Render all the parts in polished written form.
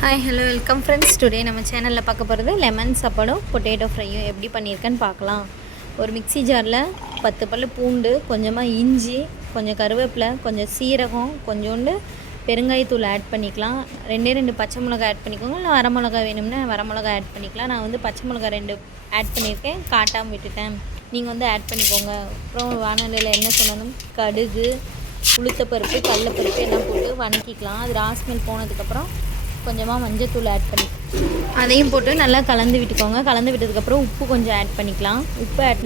Hi hello welcome friends. Today நம்ம சேனலில் பார்க்க போகிறது லெமன் சாப்பாடும் பொட்டேட்டோ ஃப்ரையும் எப்படி பண்ணியிருக்கேன்னு பார்க்கலாம். ஒரு மிக்ஸி ஜாரில் 10 பல் பூண்டு, கொஞ்சமாக இஞ்சி, கொஞ்சம் கருவேப்பிலை, கொஞ்சம் சீரகம், கொஞ்சோண்டு பெருங்காயத்தூள் ஆட் பண்ணிக்கலாம். 2 பச்சை மிளகாய் ஆட் பண்ணிக்கோங்க. இல்லை வரமிளகா வேணும்னா வரமிளகா ஆட் பண்ணிக்கலாம். நான் வந்து பச்சை மிளகா 2 ஆட் பண்ணியிருக்கேன், காட்டாமல் விட்டுட்டேன். நீங்கள் வந்து ஆட் பண்ணிக்கோங்க. அப்புறம் வானலியில் எண்ணெய் சொல்லணும், கடுகு, உளுத்தப்பருப்பு, கடலைப்பருப்பு எல்லாம் போட்டு வதக்கிக்கலாம். அது ராஸ்மெல் போனதுக்கப்புறம் கொஞ்சமாக மஞ்சத்தூள் ஆட் பண்ணி அதையும் போட்டு நல்லா கலந்து விட்டுக்கோங்க. கலந்து விட்டதுக்கப்புறம் உப்பு கொஞ்சம் ஆட் பண்ணிக்கலாம். உப்பு ஆட்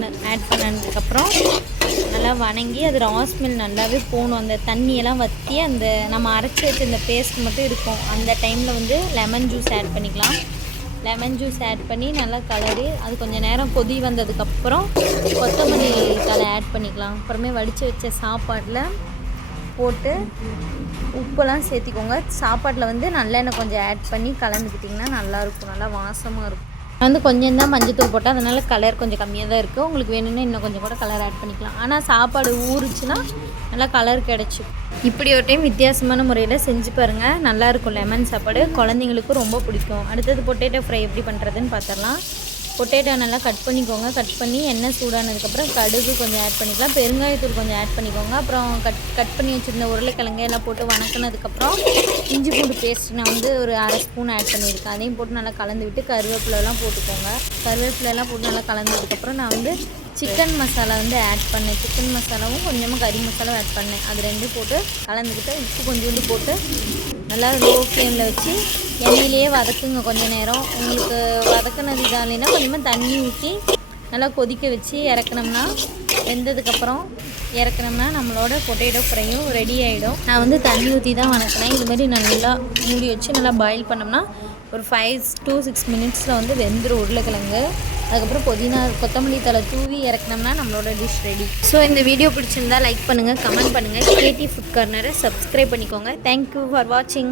பண்ணதுக்கப்புறம் நல்லா வணங்கி அது ராஸ்மெல் நல்லாவே போகணும். அந்த தண்ணியெல்லாம் வற்றி அந்த நம்ம அரைச்சி வச்ச இந்த பேஸ்ட் மட்டும் இருக்கும். அந்த டைமில் வந்து லெமன் ஜூஸ் ஆட் பண்ணிக்கலாம். லெமன் ஜூஸ் ஆட் பண்ணி நல்லா கலரி அது கொஞ்சம் நேரம் கொதி வந்ததுக்கப்புறம் கொத்தமல்லி தழை ஆட் பண்ணிக்கலாம். அப்புறமே வடித்து வச்ச சாப்பாட்டில் போட்டு உப்பெல்லாம் சேர்த்திக்கோங்க. சாப்பாட்டில் வந்து நல்லெண்ணெய் கொஞ்சம் ஆட் பண்ணி கலந்துக்கிட்டிங்கன்னா நல்லாயிருக்கும், நல்லா வாசமாக இருக்கும். வந்து கொஞ்சம் தான் மஞ்சத்தூள் போட்டால் அதனால் கலர் கொஞ்சம் கம்மியாக தான் இருக்குது. உங்களுக்கு வேணும்னா இன்னும் கொஞ்சம் கூட கலர் ஆட் பண்ணிக்கலாம். ஆனால் சாப்பாடு ஊறுச்சுன்னா நல்லா கலர் கிடச்சிடும். இப்படி ஒரு டைம் வித்தியாசமான முறையில் செஞ்சு பாருங்கள், நல்லாயிருக்கும். லெமன் சாப்பாடு குழந்தைங்களுக்கும் ரொம்ப பிடிக்கும். அடுத்தது பொட்டேட்டோ ஃப்ரை எப்படி பண்ணுறதுன்னு பார்த்துடலாம். பொட்டேட்டோ நல்லா கட் பண்ணிக்கோங்க. கட் பண்ணி எண்ணெய் சூடானதுக்கப்புறம் கடுகு கொஞ்சம் ஆட் பண்ணிக்கலாம். பெருங்காயத்தூள் கொஞ்சம் ஆட் பண்ணிக்கோங்க. அப்புறம் கட் பண்ணி வச்சுருந்த உருளைக்கிழங்கு எல்லாம் போட்டு வணக்கினதுக்கப்புறம் இஞ்சி பூண்டு பேஸ்ட் நான் வந்து ஒரு அரை ஸ்பூன் ஆட் பண்ணியிருக்கேன். அதையும் போட்டு நல்லா கலந்து விட்டு கருவேப்பிலெலாம் போட்டுக்கோங்க. கருவேப்பிலெல்லாம் போட்டு நல்லா கலந்ததுக்கப்புறம் நான் வந்து சிக்கன் மசாலா வந்து ஆட் பண்ணேன். சிக்கன் மசாலாவும் கொஞ்சமாக கறி மசாலாவும் ஆட் பண்ணேன். அது 2 போட்டு கலந்துக்கிட்டு உப்பு கொஞ்சோண்டு போட்டு நல்லா லோ ஃப்ளேமில் வச்சு எண்ணெயிலேயே வதக்குங்க கொஞ்சம் நேரம். உங்களுக்கு வதக்கினது இதாக இல்லைன்னா கொஞ்சமாக தண்ணி ஊற்றி நல்லா கொதிக்க வச்சு இறக்குனோம்னா வெந்ததுக்கப்புறம் இறக்குனோம்னா நம்மளோட பொட்டேட்டோ ஃப்ரையும் ரெடி ஆகிடும். நான் வந்து தண்ணி ஊற்றி தான் வதக்கினேன். இதுமாதிரி நல்லா மூடி வச்சு நல்லா பாயில் பண்ணோம்னா ஒரு 5 to 6 மினிட்ஸில் வந்து வெந்துடும் உருளைக்கிழங்கு. அதுக்கப்புறம் கொத்தமல்லி தழை தூவி இறக்குனோம்னா நம்மளோட டிஷ் ரெடி. ஸோ இந்த வீடியோ பிடிச்சிருந்தா லைக் பண்ணுங்கள், கமெண்ட் பண்ணுங்கள். கேடி ஃபுட் கார்னரை சப்ஸ்கிரைப் பண்ணிக்கோங்க. தேங்க்யூ ஃபார் வாட்சிங்.